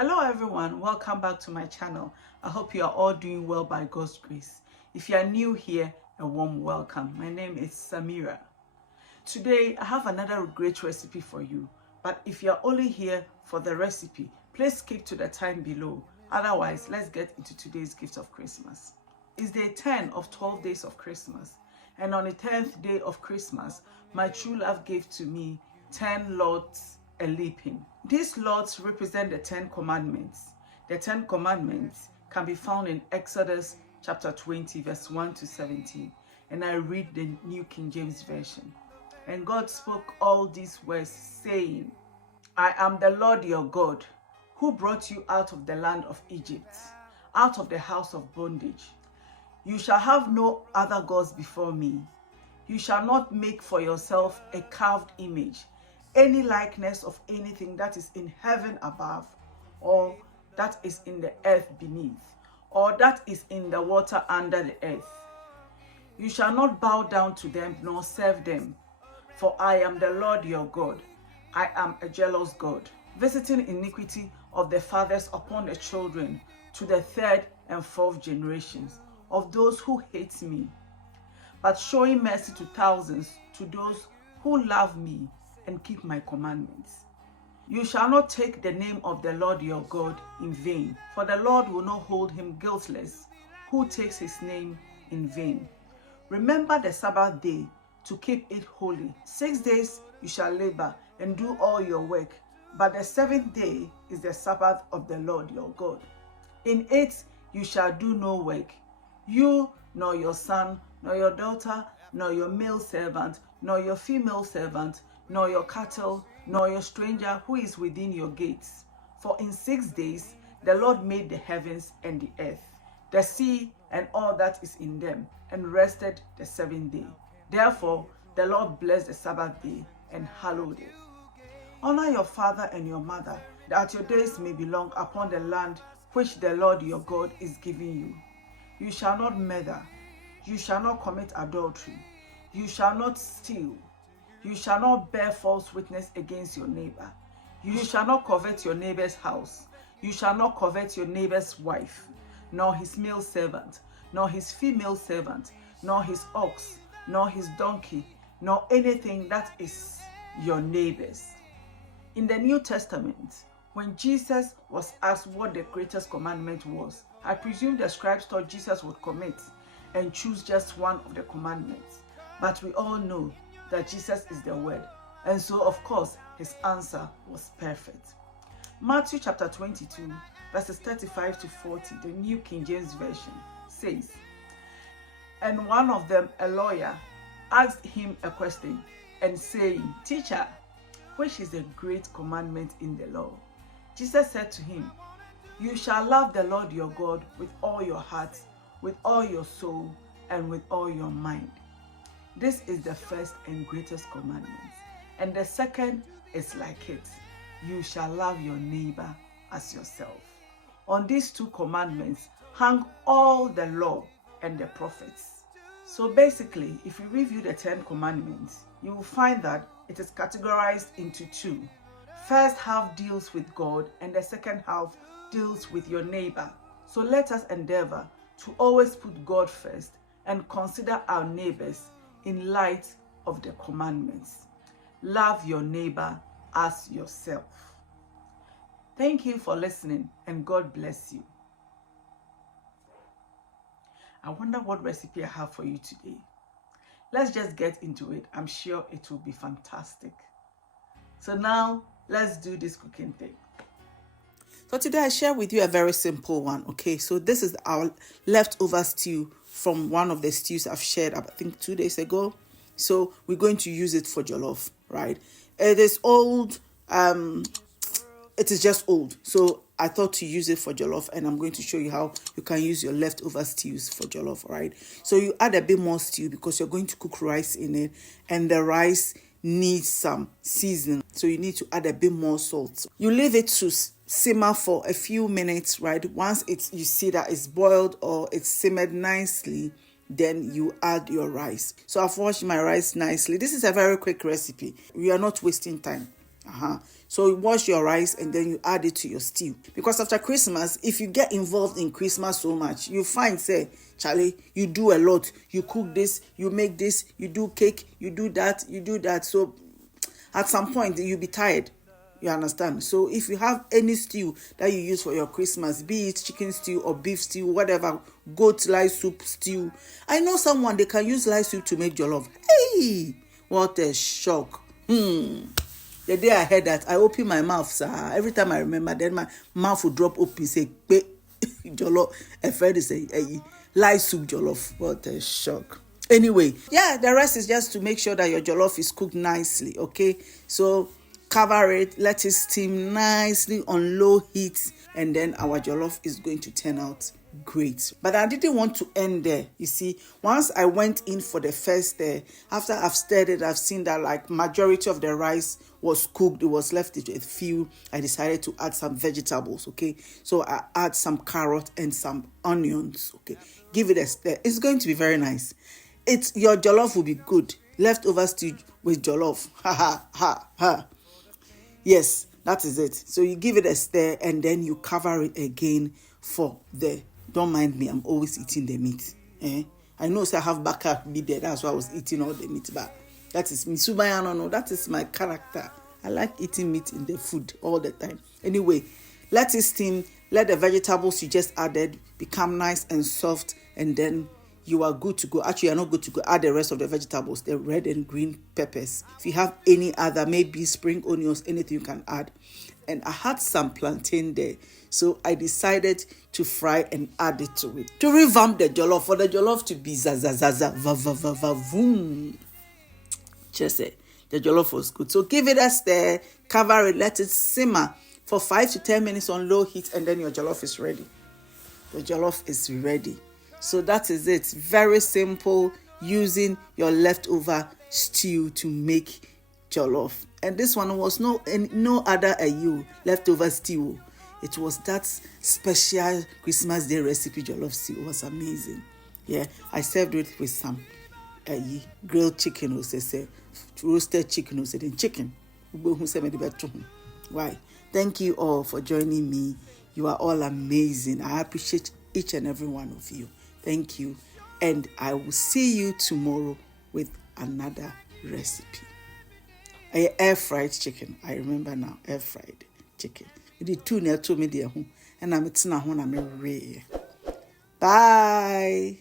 Hello everyone, welcome back to my channel. I hope you are all doing well by God's grace. If you are new here, a warm welcome. My name is Samira. Today I have another great recipe for you, but if you are only here for the recipe, please skip to the time below. Otherwise, let's get into today's gift of Christmas. It's day 10 of 12 days of Christmas, and on the 10th day of Christmas, my true love gave to me 10 lots a leaping. These lots represent the 10 commandments. The 10 commandments can be found in Exodus chapter 20 verse 1 to 17, and I read the New King James Version. And God spoke all these words, saying, I am the Lord your God, who brought you out of the land of Egypt, out of the house of bondage. You shall have no other gods before me. You shall not make for yourself a carved image, any likeness of anything that is in heaven above, or that is in the earth beneath, or that is in the water under the earth. You shall not bow down to them nor serve them, for I am the Lord your God. I am a jealous God, visiting iniquity of the fathers upon the children to the third and fourth generations of those who hate me, but showing mercy to thousands, to those who love me and keep my commandments. You shall not take the name of the Lord your God in vain, for the Lord will not hold him guiltless who takes his name in vain. Remember the Sabbath day to keep it holy. 6 days you shall labor and do all your work, but the seventh day is the Sabbath of the Lord your God. In it you shall do no work, you nor your son, nor your daughter, nor your male servant, nor your female servant, nor your cattle, nor your stranger who is within your gates. For in 6 days the Lord made the heavens and the earth, the sea and all that is in them, and rested the seventh day. Therefore the Lord blessed the Sabbath day and hallowed it. Honor your father and your mother, that your days may be long upon the land which the Lord your God is giving you. You shall not murder. You shall not commit adultery. You shall not steal. You shall not bear false witness against your neighbor. You shall not covet your neighbor's house. You shall not covet your neighbor's wife, nor his male servant, nor his female servant, nor his ox, nor his donkey, nor anything that is your neighbor's. In the New Testament, when Jesus was asked what the greatest commandment was, I presume the scribes thought Jesus would commit and choose just one of the commandments. But we all know that Jesus is the Word, and so of course his answer was perfect. Matthew chapter 22 verses 35 to 40, the New King James Version says, And one of them, a lawyer, asked him a question, and saying, Teacher, which is the great commandment in the law? Jesus said to him, You shall love the Lord your God with all your heart, with all your soul, and with all your mind. This is the first and greatest commandment. And the second is like it. You shall love your neighbor as yourself. On these two commandments hang all the law and the prophets. So basically, if you review the 10 commandments, you will find that it is categorized into two. First half deals with God, and the second half deals with your neighbor. So let us endeavor to always put God first and consider our neighbors in light of the commandments. Love your neighbor as yourself. Thank you for listening, and God bless you. I wonder what recipe I have for you today. Let's just get into it. I'm sure it will be fantastic. So now let's do this cooking thing. So today I share with you a very simple one, okay? So this is our leftover stew from one of the stews I've shared, I think 2 days ago. So we're going to use it for jollof, right? It is old, it is just old. So I thought to use it for jollof, and I'm going to show you how you can use your leftover stews for jollof, right? So you add a bit more stew because you're going to cook rice in it, and the rice needs some seasoning. So you need to add a bit more salt. You leave it to simmer for a few minutes, right? Once you see that it's boiled or it's simmered nicely, then you add your rice. So I've washed my rice nicely. This is a very quick recipe. We are not wasting time. So you wash your rice and then you add it to your stew. Because after Christmas, if you get involved in Christmas so much, you find, say, Charlie, you do a lot. You cook this, you make this, you do cake, you do that, you do that. So at some point, you'll be tired. You understand? So if you have any stew that you use for your Christmas, be it chicken stew or beef stew, whatever, goat lice soup stew. I know someone, they can use lice soup to make jollof. Hey, what a shock. The day I heard that, I opened my mouth, sir. Every time I remember, then my mouth would drop open, say, jollof. A friend say, hey, lice soup jollof. What a shock. Anyway, yeah, the rest is just to make sure that your jollof is cooked nicely, okay? So cover it, let it steam nicely on low heat, and then our jollof is going to turn out great. But I didn't want to end there. You see, once I went in for the first after I've stirred it, I've seen that like majority of the rice was cooked, it was left with a few. I decided to add some vegetables, okay? So I add some carrot and some onions, okay? Give it a stir. It's going to be very nice. Your jollof will be good. Leftover stew with jollof. Ha ha ha ha. Yes, that is it. So you give it a stir and then you cover it again for don't mind me, I'm always eating the meat. I know I have backup meat there, that's why I was eating all the meat, but that is me. No, that is my character. I like eating meat in the food all the time. Anyway, let it steam, let the vegetables you just added become nice and soft, and then you are good to go. Actually, you're not good to go. Add the rest of the vegetables, the red and green peppers. If you have any other, maybe spring onions, anything you can add. And I had some plantain there. So I decided to fry and add it to it. To revamp the jollof, for the jollof to be zazazaza, va va va va voom. Just say, the jollof was good. So give it a stir, cover it, let it simmer for 5 to 10 minutes on low heat, and then your jollof is ready. The jollof is ready. So that is it. Very simple, using your leftover stew to make jollof. And this one was no other leftover stew. It was that special Christmas Day recipe jollof stew. It was amazing. Yeah, I served it with some grilled chicken, roasted chicken, then chicken. Why? Thank you all for joining me. You are all amazing. I appreciate each and every one of you. Thank you. And I will see you tomorrow with another recipe. Air fried chicken. I remember now. Air fried chicken. The two near to me there. And I'm it's not one I'm Bye.